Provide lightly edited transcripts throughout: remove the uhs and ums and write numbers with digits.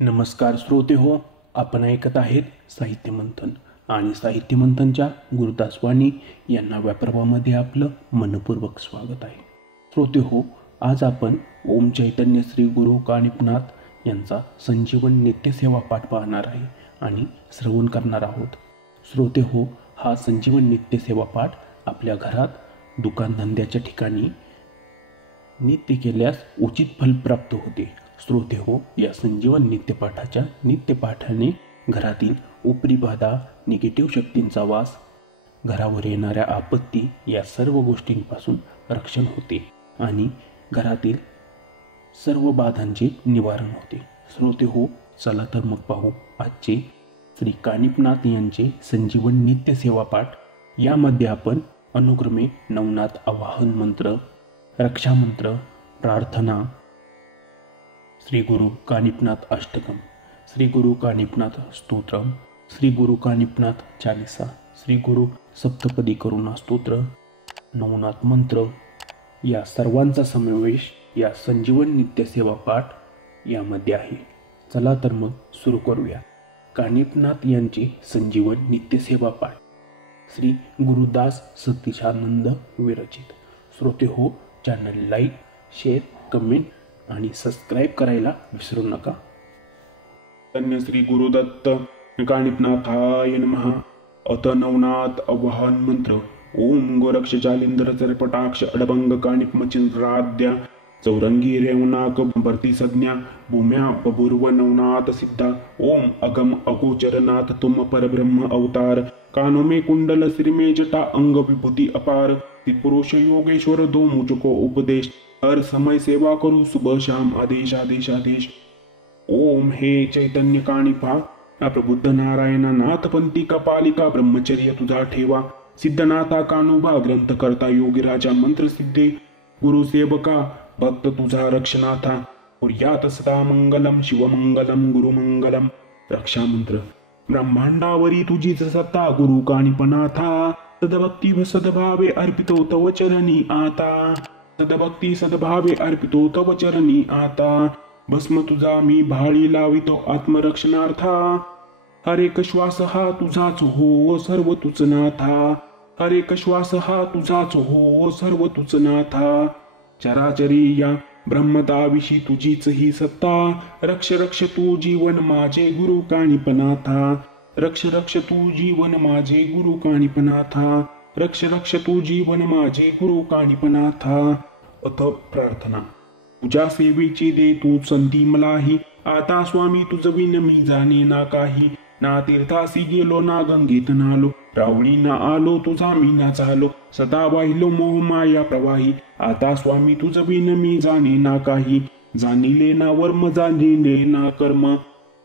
नमस्कार श्रोते हो, आपण ऐकत आहेत साहित्य मंथन आणि साहित्य मंथनच्या गुरुदास वाणी या नव्या पर्वामध्ये आपलं मनपूर्वक स्वागत आहे. श्रोते हो, आज आपण ओम चैतन्य श्री गुरु कानिपनाथ यांचा संजीवन नित्यसेवा पाठ पाहणार आहे आणि श्रवण करणार आहोत. श्रोते हो, हा संजीवन नित्यसेवा पाठ आपल्या घरात, दुकानधंद्याच्या ठिकाणी नित्य केल्यास उचित फल प्राप्त होते. श्रोते हो, या संजीवन नित्यपाठाच्या नित्यपाठाने घरातील उपरी बाधा, निगेटिव्ह शक्तींचा वास, घरावर येणाऱ्या आपत्ती या सर्व गोष्टींपासून रक्षण होते आणि घरातील सर्व बाधांचे निवारण होते. श्रोते हो, चला तर मग पाहू आजचे श्री कानिपनाथ यांचे संजीवन नित्य सेवा पाठ. यामध्ये आपण अनुक्रमे नवनाथ आवाहन मंत्र, रक्षामंत्र, प्रार्थना, श्री गुरु कानिपनाथ अष्टकम, श्री गुरु कानिपनाथ स्तोत्रम, श्री गुरु कानिपनाथ चालीसा, श्री गुरु सप्तपदी करुणा स्तोत्र, नवनाथ मंत्र या सर्वांचा समावेश या संजीवन नित्यसेवा पाठ यामध्ये आहे. चला तर मग सुरू करूया. कानिपनाथ यांचे संजीवन नित्यसेवा पाठ श्री गुरुदास सतीशानंद विरचित. श्रोते हो, चॅनल लाईक, शेअर, कमेंट आणि सबस्क्राईब करायला विसरू नका. धन्य श्री गुरुदत्त कानिपनाथाय नमः. अथ नवनाथ आवाहन मंत्र. ओम गोरक्ष जालिंदर चरपटाक्ष अडभंग कानिपमचिंद्राद्या चौरंगी रेवनाक भरती संज्ञा भूम्या बभूर्व नवनाथ सिद्धा. ओम अगम अगोचरनाथ तुम परब्रह्म अवतार. कानो में कुंडल सिर में जटा अंग विभूति अपार. पुरुष योगेश्वर दो मुझको उपदेश. हर समय सेवा करू सुबह शाम आदेश आदेश आदेश. ओम हे चैतन्य कानिपा प्रबुद्ध नारायणा नाथ पंथी कपालिका ब्रह्मचर्य तुझा ठेवा. सिद्धनाथा कानुबा ग्रंथ करता योगी राजा मंत्र सिद्धे. गुरुसेवका भक्त तुझा रक्षनाथा. पुर्यात सदा मंगलम शिवमंगलम गुरुमंगलम. रक्षामंत्र. ब्रह्मांडावरी तुझीच सत्ता गुरु कानिपनाथा. सदभक्ती व सद्भावे अर्पितो तव चरणी आता. सदभक्ती सद्भावे अर्पितो तव चरणी आता. भस्म तुझा मी भाळी लावितो आत्मरक्षणार्था. हर एक श्वास हा तुझाच हो सर्व तुझ नाथा. हर एक श्वास हा तुझाच हो सर्व तुझ नाथा. चराचरी या ब्रह्मताविषयी तुझीच ही सत्ता. रक्ष रक्ष तू जीवन माझे गुरु कानिपनाथा. रक्ष रक्ष तू जीवन माझे गुरु कानिपनाथा. रक्ष रक्ष तू जीवन माझे गुरु कानिपनाथा. अथ प्रार्थना. तुझ्या सेवेची दे तू संधी मलाही. आता स्वामी तुझ विन मी जाणे ना काही. ना तीर्थासी गेलो ना गंगेत नालो. रावळी ना आलो तुझा मी ना चालो. सदा वाहिलो मोह माया प्रवाही. आता स्वामी तुझ विन मी जाणे ना काही. जाणिले ना वर्म जाणिले ना कर्म.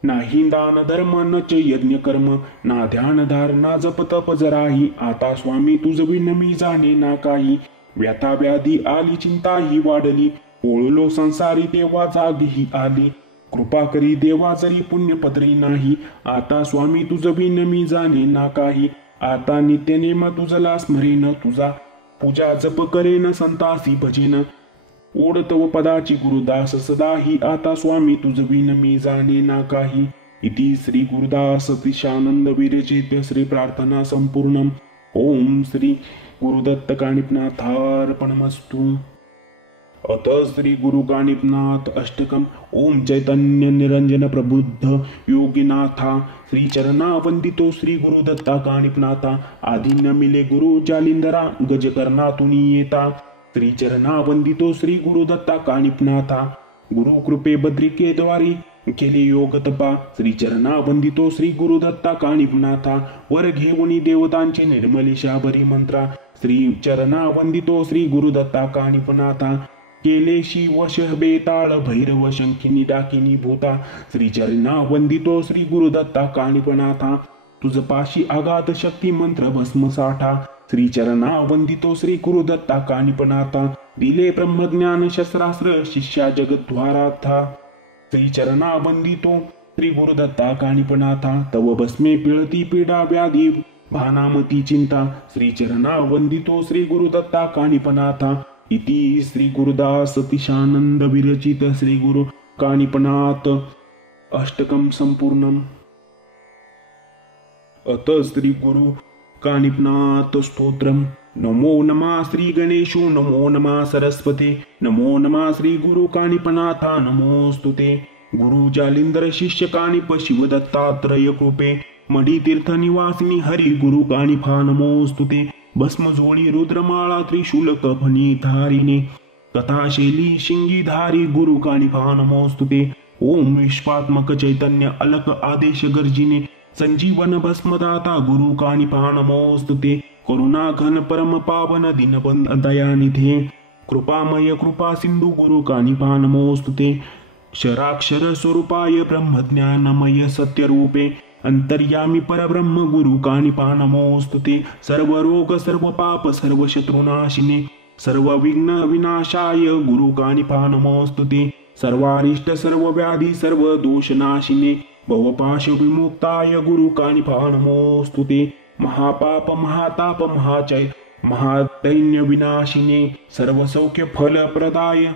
नाही दान धर्म न च यज्ञ कर्म. ना ध्यान धारणा जप तप जराही. आता स्वामी तुझ विन मी जाणे ना काही. व्यथा व्याधी आली चिंता ही वाढली. ओळलो संसारी देवा जाग ही आली. कृपा करी देवा जरी पुण्य पदरी नाही. आता स्वामी तुझ विन मी जाणे ना काही. आता नित्य नेम तुझला स्मरेन तुझा. पूजा जप करेन संतासी भजेन. ओढतव पदाची गुरुदास सदाही. आता स्वामी तुझ विन मी जाणे ना काही. इति श्री गुरुदास सतीशानंद विरचित श्री प्रार्थना संपूर्णम. ओम श्री गुरुदत्त कानिपनाथार्पणमस्तु. अथ श्री गुरु कानिपनाथ अष्टकम. ओम चैतन्य निरंजन प्रबुद्ध योगीनाथा. श्री चरणा वंदितो श्री गुरुदत्ता कानिपनाथा. आधी न मिले गुरु जालिंदरा गज करणातुनी येता. श्री चरणा वंदितो श्री गुरुदत्ता कानिपनाथा. गुरु कृपे बद्रिके द्वारी केले योग तपा. श्री चरणा वंदितो श्री गुरुदत्ता कानिपनाथा. वर घेऊनी देवतांचे निर्मली शाबरी मंत्रा. श्री चरणा वंदितो श्री गुरुदत्ता कानिपनाथा. केले शिवश बेताळ भैरव शंखिनी डाकिनी भूता. श्री चरणा वंदितो श्री गुरुदत्ता कानिपनाथा. तुझ पाशी आघात शक्ती मंत्र भस्म साठा. श्री चरणा वंदितो श्री गुरुदत्ता कानिपनाथा. दिले ब्रह्मज्ञान शस्त्रास्त्र शिष्या जगद्वाराथा. श्री चरणा वंदितो श्री गुरुदत्ता कानिपनाथा. तव भस्मे पिळती पीडा व्याधी भानामती चिंता. श्री चरणा वंदितो श्री गुरुदत्ता कानिपनाथा. इति श्री गुरुदास सतीशानंद विरचित श्री गुरु कानिपनाथ अष्टकं संपूर्णम्। अत श्री गुरु कानिपनाथ स्तोत्रम्। नमो नमः श्री गणेशो, नमो नमः सरस्वती, नमो नमः श्री गुरु कानिपनाथा, नमोस्तुते। गुरु जालिंदर शिष्य कानिप शिव दत्तात्रय कृपे, मडी तीर्थ निवासिनी हरी गुरु कानिफा, नमोस्तुते। भस्म झोळी रुद्रमाळा त्रिशूल कफनी धारिणे, कथाशैली शिंगी धारी गुरु कानिफा, नमोस्तुते। ओम विश्वात्मक चैतन्य अलक आदेश गर्जिने, संजीवन भस्मदाता गुरु कानिफा, नमोस्तुते। करुणा घन परम पावन दीनबंध दयानिधे, कृपामय कृपा सिंधु गुरु कानिफा, नमोस्तुते। क्षराक्षर स्वरूपाय ब्रह्मज्ञानमय सत्यरूपे, अंतर्यामी परब्रह्म गुरु कानिफा, नमोस्तुते। सर्व रोग सर्व पाप सर्व शत्रुनाशिने, सर्व विघ्न विनाशाय गुरु कानिफा, नमोस्तुते। सर्वारिष्ट सर्व व्याधी सर्व दोषनाशिने, भवपाश विमुक्ताय गुरु कानिफा, नमोस्तुते। महापाप महाताप महाचय महादैन्य विनाशिने, सर्व सौख्य फलप्रदाय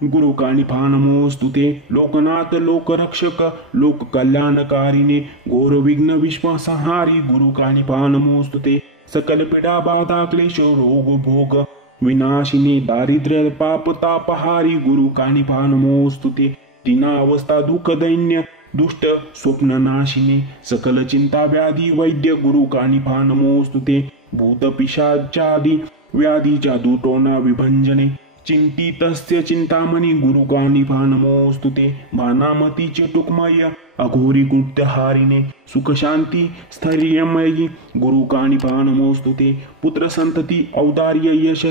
गुरु कानिफा, नमोस्तुते। लोकनाथ लोकरक्षक लोक कल्याणकारिणे, घोर विघ्न विश्वसंहारी गुरु कानिफा, नमोस्तुते। सकल पीडा बाधा क्लेश रोग भोग विनाशिनी, दारिद्र्य पाप तापहारी गुरु कानिफा, नमोस्तुते। दीनावस्था दुःख दैन्य दुष्ट स्वप्न नाशिनी, सकल चिंता व्याधी वैद्य गुरु कानिफा, नमोस्तुते। भूत पिशाचादी व्याधी जादू टोना विभंजने, चिंतितस्य चिंतामणी गुरु कानिफा, नमोस्तुते। भानामती चेटुकमय अघोरी कृत्यहारिणे, सुख शांती स्थैर्यमयी गुरु कानिफा, नमोस्तुते। पुत्र संतती औदार्य यश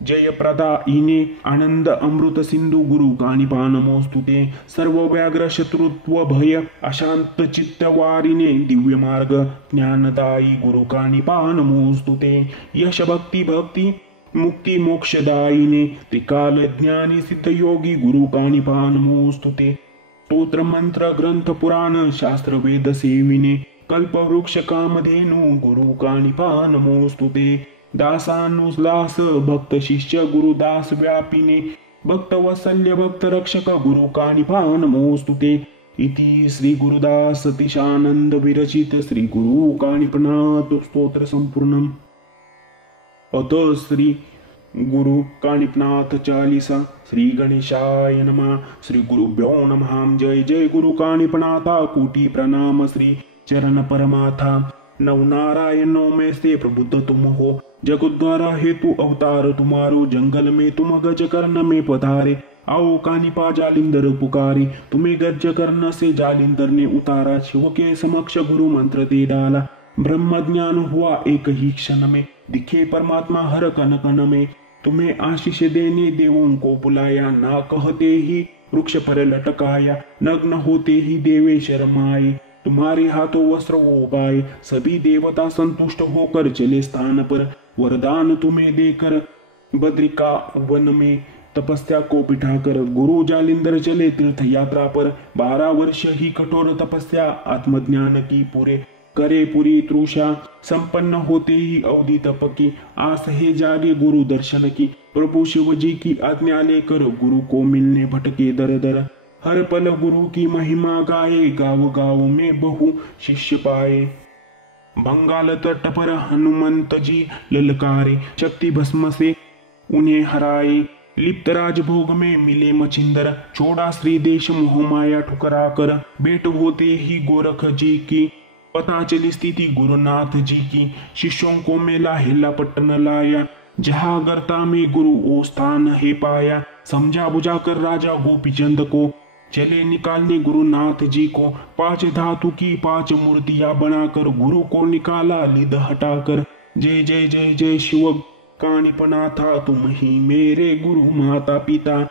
जयप्रदायिने, आनंद अमृत सिंधु गुरु कानिफा, नमोस्तुते। सर्व व्याघ्र शत्रुत्व भय अशांत चित्तवारिणे, दिव्य मार्ग ज्ञानदायी गुरु कानिफा, नमोस्तुते। यश भक्ती भक्ती मुक्ती मोक्षदायिने, त्रिकाल ज्ञानी सिद्ध योगी गुरु कानिफा, नमोस्तुते। स्तोत्र मंत्र ग्रंथ पुराण शास्त्र वेद सेविने, कल्पवृक्ष कामधेनु गुरु कानिफा, नमोस्तुते। दासानुलास भक्त शिष्य गुरुदास व्यापिने, भक्त वत्सल्य भक्त रक्षक गुरु कानिफा, नमोस्तुते। इति श्री गुरुदास सतीशानंद विरचित श्री गुरु कानिपनाथ स्तोत्र संपूर्णम्। अत श्री गुरु कानिपनाथ चालीसा। श्री गणेशाय नमः। श्री गुरुभ्यो नमः। जय जय गुरु कानिपनाथा, कोटि प्रणाम श्री चरण परमाथा। नवनारायण नौ में से प्रबुद्ध तुम हो, जगद्वारा हेतु अवतार तुम्हारो, जंगल में तुम गज कर्ण में पधारे। आओ कानिपा जालिंदर पुकारे, तुम्हें गज कर्ण से जालिंदर ने उतारा। शिव के समक्ष गुरु मंत्र दे डाला, ब्रह्म ज्ञान हुआ एक ही क्षण में। दिखे परमात्मा हर कन कन में, तुम्हें आशीष देने देवों को बुलाया। ना कहते ही वृक्ष पर लटकाया, नग्न होते ही देवे शर्माए। तुम्हारे हाथों वस्त्र ओबाए, सभी देवता संतुष्ट होकर चले स्थान पर। वरदान तुम्हें देकर बद्रिका वन में तपस्या को बिठाकर, गुरु जालिंदर चले तीर्थ यात्रा पर। 12 वर्ष ही कठोर तपस्या आत्मज्ञान की पूरे करे पूरी तृषा। संपन्न होते ही अवधि तप की आस है जागे गुरु दर्शन की। प्रभु शिव जी की आज्ञा लेकर गुरु को मिलने भटके दर दर। हर पल गुरु की महिमा गाए, गाँव गाँव में बहु शिष्य पाए। बंगाल तट पर हनुमंत जी ललकारे, शक्ति भस्म से उन्हें हराए। लिप्त राजभोग में मिले मचिंदर, छोड़ा श्री देश मोह माया ठुकरा कर। भेंट होते ही गोरख जी की पता चली स्थिति गुरुनाथ जी की। शिष्यों को मेला हिला पट्टन लाया, जहाँ गर्ता में गुरु ओ स्थान है पाया। समझा बुझा कर राजा गोपीचंद को चले निकालने गुरुनाथ जी को। 5 धातु की 5 मूर्तियां बनाकर गुरु को निकाला लिद हटाकर। जय जय जय जय शिव कानिपनाथा, तुम ही मेरे गुरु माता पिता।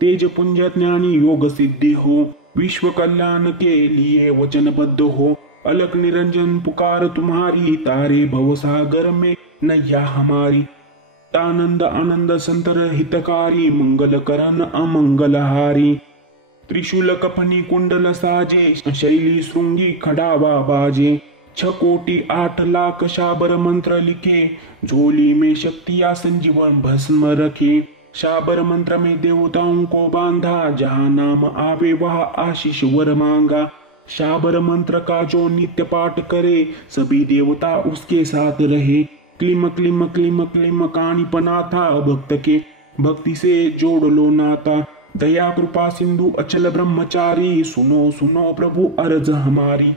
तेज पुंज ज्ञानी योग सिद्धि हो, विश्व कल्याण के लिए वचनबद्ध हो। अलग निरंजन पुकार तुम्हारी, तारे भवसागर में नैया हमारी। आनंद आनंद संतर हितकारी, मंगल करण अमंगलहारी। त्रिशूल कफनी कुंडल साजे, शैली श्रृंगी खड़ावा बाजे। 6 कोटि 8 लाख शाबर मंत्र लिखे, झोली में शक्तियां संजीवन भस्म रखे। शाबर मंत्र में देवताओं को बांधा, जहाँ नाम आवे वहाँ आशीष वर मांगा। शाबर मंत्र का जो नित्य पाठ करे, सभी देवता उसके साथ रहे। क्लीम क्लीम क्लीम क्लीम कानिपनाथा, भक्त के भक्ति से जोड़ लो नाता। दया कृपा सिंधु अचल ब्रह्मचारी, सुनो सुनो प्रभु अर्ज हमारी।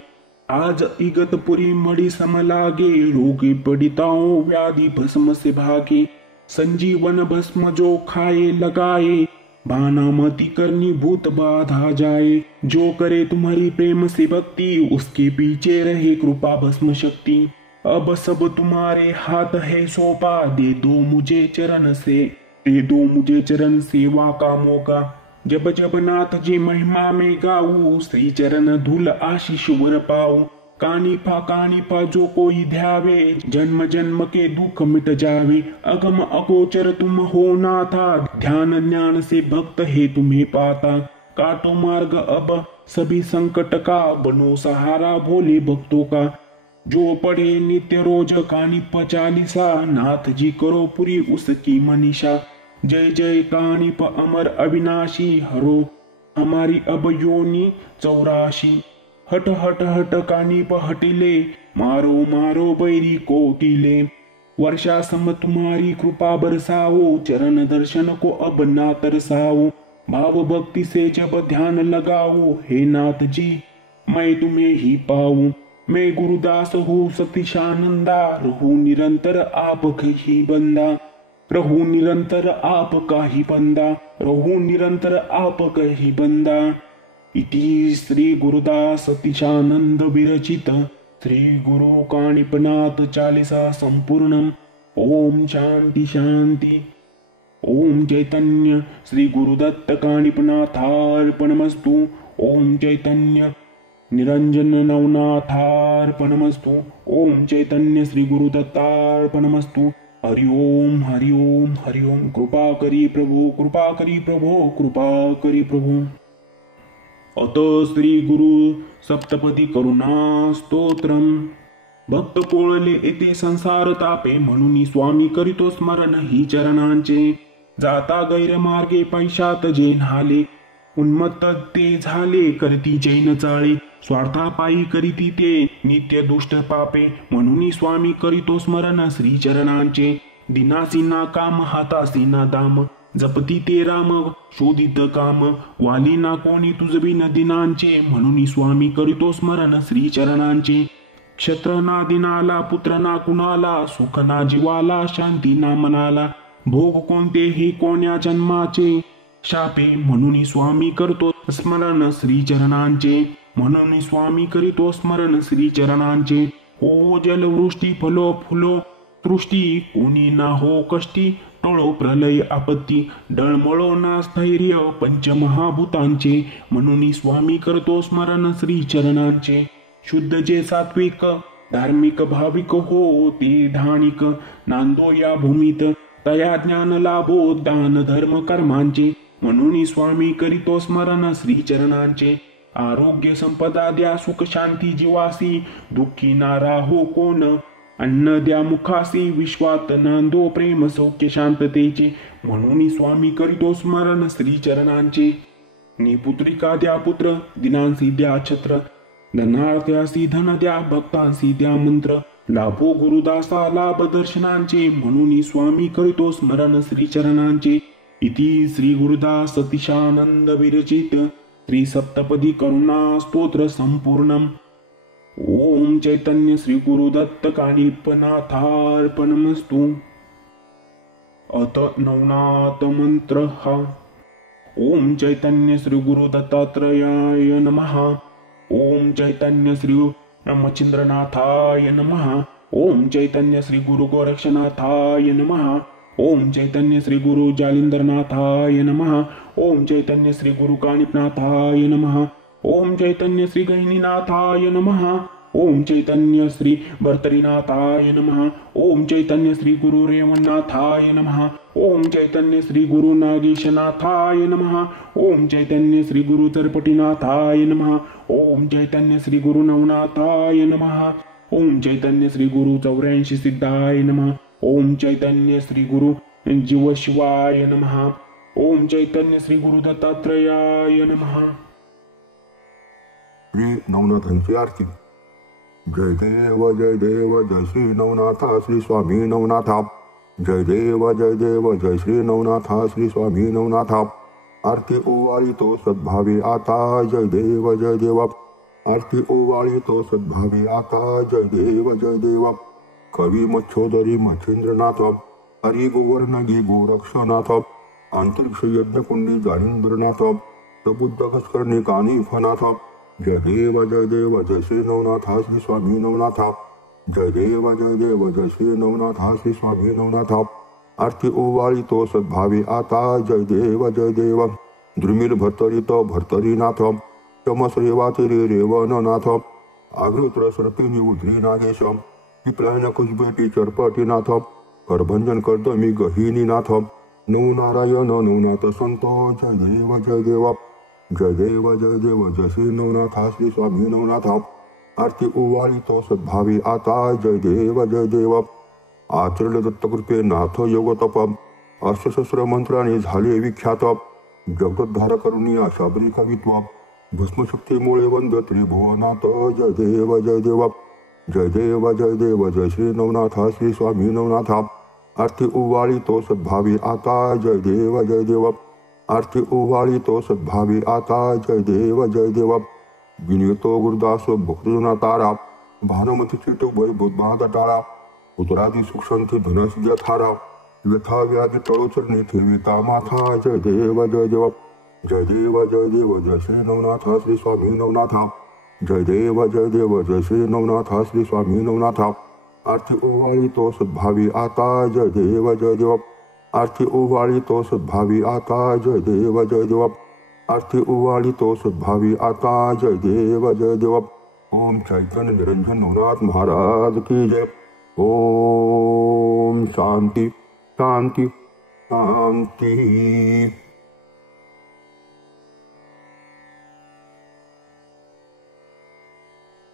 आज इगतपुरी मणि सम लागे, रोगी पीड़िताओं व्याधि भस्म से भागे। संजीवन भस्म जो खाए लगाए, भाना मति करनी भूत बाधा जाए। जो करे तुम्हारी प्रेम से भक्ति, उसके पीछे रहे कृपा भस्म शक्ति। अब सब तुम्हारे हाथ है सौंपा, दे दो मुझे चरण से, दे दो मुझे चरण सेवा का मौका। जब जब नाथ जी महिमा में गाऊं, श्री चरण धूल आशीष वर पाऊं। कानिपा जो कोई ध्यावे, जन्म जन्म के दुख मिट जावे। अगम अगोचर तुम हो नाथा, ध्यान ज्ञान से भक्त है तुम्हें पाता। काटो मार्ग अब सभी संकट का, बनो सहारा भोले भक्तों का। जो पढ़े नित्य रोज कानिप चालीसा, नाथ जी करो पूरी उसकी मनीषा। जय जय कानिप अमर अविनाशी, हरो हमारी अब योनि 84। हट हट हट कानिप हटिले, मारो मारो बैरी कोटिले। वर्षा सम तुम्हारी कृपा बरसाओ, चरण दर्शन को अब ना तरसाओ। भाव भक्ति से जब ध्यान लगाओ, हे नाथ जी मैं तुम्हें ही पाऊं। मैं गुरुदास हूँ सतीशानंदा, रहूं निरंतर आपका ही बंदा। रहूं निरंतर आपका ही बंदा, रहूं निरंतर आपका ही बंदा। इति श्री गुरुदास सतीशानंद विरचित श्री गुरु कानिपनाथ चालीसा संपूर्णम। ओम शांति शांति। ओम चैतन्य श्री गुरुदत्त कानिपनाथार्पणमस्तु। ओम चैतन्य निरंजन नवनाथार्पणमस्तु। ओम चैतन्य श्री गुरुदत्तार्पणमस्तु। हरि ओम हरि ओम हरि ओम। कृपा करी प्रभु कृपा करी प्रभु कृपा करी प्रभु। अत श्री गुरु सप्तपदी करुणा स्तोत्रम। भक्त पोळले येते संसार तापे, म्हणून स्वामी करीतो स्मरण ही चरणांचे। जाता गैरमार्गे पैशात जे न्हाले, उन्मत्त ते झाले करती जैन चाळे। स्वार्था पायी करीती ते नित्य दुष्ट पापे, म्हणून स्वामी करीतो स्मरण श्री चरणांचे। दिनासी ना काम हातासी ना दाम, जपती ते राम शोधित काम। वाली ना कोणी तुझबी न दिनांचे, म्हणून स्वामी करीतो स्मरण श्री चरणांचे। क्षत्र ना दिनाला पुत्र ना कुणाला, सुख ना जीवाला शांती ना मनाला। भोग कोणतेही कोण्या जन्माचे, शापे म्हणून स्वामी करतो स्मरण श्री चरणांचे। म्हणून स्वामी करीतो स्मरण श्री चरणांचे। हो जलवृष्टी फलो फुलो सृष्टी, कोणी ना हो कष्टी टळो प्रलय आपत्ती। डळमळो ना स्थैर्य पंचमहाभूतांचे, म्हणून स्वामी करतो स्मरण श्री चरणांचे। शुद्ध जे सात्विक धार्मिक भाविक हो ते धानिक, नांदो या भूमीत तया ज्ञान लाभो दान धर्म कर्मांचे। म्हणून स्वामी करीतो स्मरण श्री चरणांचे। आरोग्य संपदा द्या सुख शांती जीवासी, दुःखी ना राहो कोण अन्न द्या मुखासी। विश्वात नांदो प्रेम सौख्य शांततेचे, म्हणून स्वामी करीतो स्मरण श्री चरणांचे। निपुत्रिका द्या पुत्र दिनांसी द्या छत्र, धनार्थ्यासी धन द्या भक्तांसी द्या मंत्र। लाभो गुरुदासा लाभ दर्शनांचे, म्हणून स्वामी करीतो स्मरण श्री चरणांचे। इति श्री गुरुदास सतीशानंद विरचित श्री सप्तपदी करुणा स्तोत्र संपूर्णम। ओम चैतन्य श्री गुरुदत्त कानिपनाथार्पणमस्तु। अथ नवनाथ मंत्र। ओम चैतन्य श्री गुरुदत्तात्रेयाय नमः। ओम चैतन्य श्री रामचंद्रनाथाय नमः। ओम चैतन्य श्री गुरु गोरक्षनाथाय नमः। ओम चैतन्य श्री गुरु जालिंदरनाथाय नमः। ओम चैतन्य श्री गुरु कानिपनाथाय नमः। ओम चैतन्य श्री गहिनीनाथाय नमः। ओम चैतन्य श्री भर्तरीनाथाय नमः। ओम चैतन्य श्री गुरु रेवन्नाथाय नमः। ओम चैतन्य श्री गुरु नागेशनाथाय नमः। ओम चैतन्य श्री गुरु चरपटीनाथाय नमः। ओम चैतन्य श्री गुरु नवनाथाय नमः। ओम चैतन्य श्री गुरु 84 सिद्धाय नमः। ओम चैतन्य श्री गुरु जीव शिवाय नमः. ओम चैतन्य श्री गुरु दत्तात्रयाय नमः. श्री नवनाथांची आरती. जय देव जय श्री नवनाथा श्री स्वामी नवनाथा. जय देव जय श्री नवनाथा श्री स्वामी नवनाथा. आरती ओवाळी तो सद्भावे आता. जय देव आरती ओवाळी तो सद्भावे आता. जय देव कवी मच्छोदरी मच्छिंद्रनाथ. हरी गोवर्णगी गोरक्षनाथ. अंतरिक्ष यज्ञ कुंडी जालिंद्रनाथ. प्रबुद्ध घस्करणी कानी फनाथ. जय देव जय श्री नवनाथा श्री स्वामी नवनाथा. जय देव जय श्री नवनाथा श्री स्वामी नवनाथा. आरती ओवाळी तो सद्भावे आता. जय देव द्रुमिल भर्तरीनाथ. चमश्रेवा तिरे रेवननाथ. आगृत्र सर्पिणी उद्री नागेश. पिपलायन कुशबेटी चरपटीनाथ. करभंजन कर्दमी गहिनीनाथ. नवनारायण नवनाथ संतो. जय देव जय जय श्री नवनाथा श्री स्वामी नवनाथा. आरती ओवाळी तो सद्भावे आता. जय देव आचरल दत्तकृपे नाथ योग तप. अष्टसहस्र मंत्राने झाले विख्यात. जगद्धार करुणी शाबरी कवित्व. भस्मशक्तीमुळे वंद त्रिभुवनाथ. जय देव जय जय श्री नवनाथा श्री स्वामी नवनाथा. आरती ओवाळी तो सद्भावे आता. जय देव आरती ओवाळी तो सद्भावे आता. जय देव विनियतो गुरुदास भक्तजना तारा. भानुमती चिटुभय बुद्धाद टाळा. उत्तरादी सुक्षंती धनसिद्ध थारा. व्यथा व्याधी टळोचरणी ठेविता माथा. जय देव जय श्री नवनाथा श्री स्वामी नवनाथा. जय देव जय श्री नवनाथा श्री स्वामी नवनाथा. आरती ओवाळी तो सद्भावे आता. जय देव आरती ओवाळी तो सद्भावे आता. जय देव आरती ओवाळी तो सद्भावे आता. जय देव ओम चैतन्य निरंजन नवनाथ महाराज की जय. ओम शांति शांति शांति.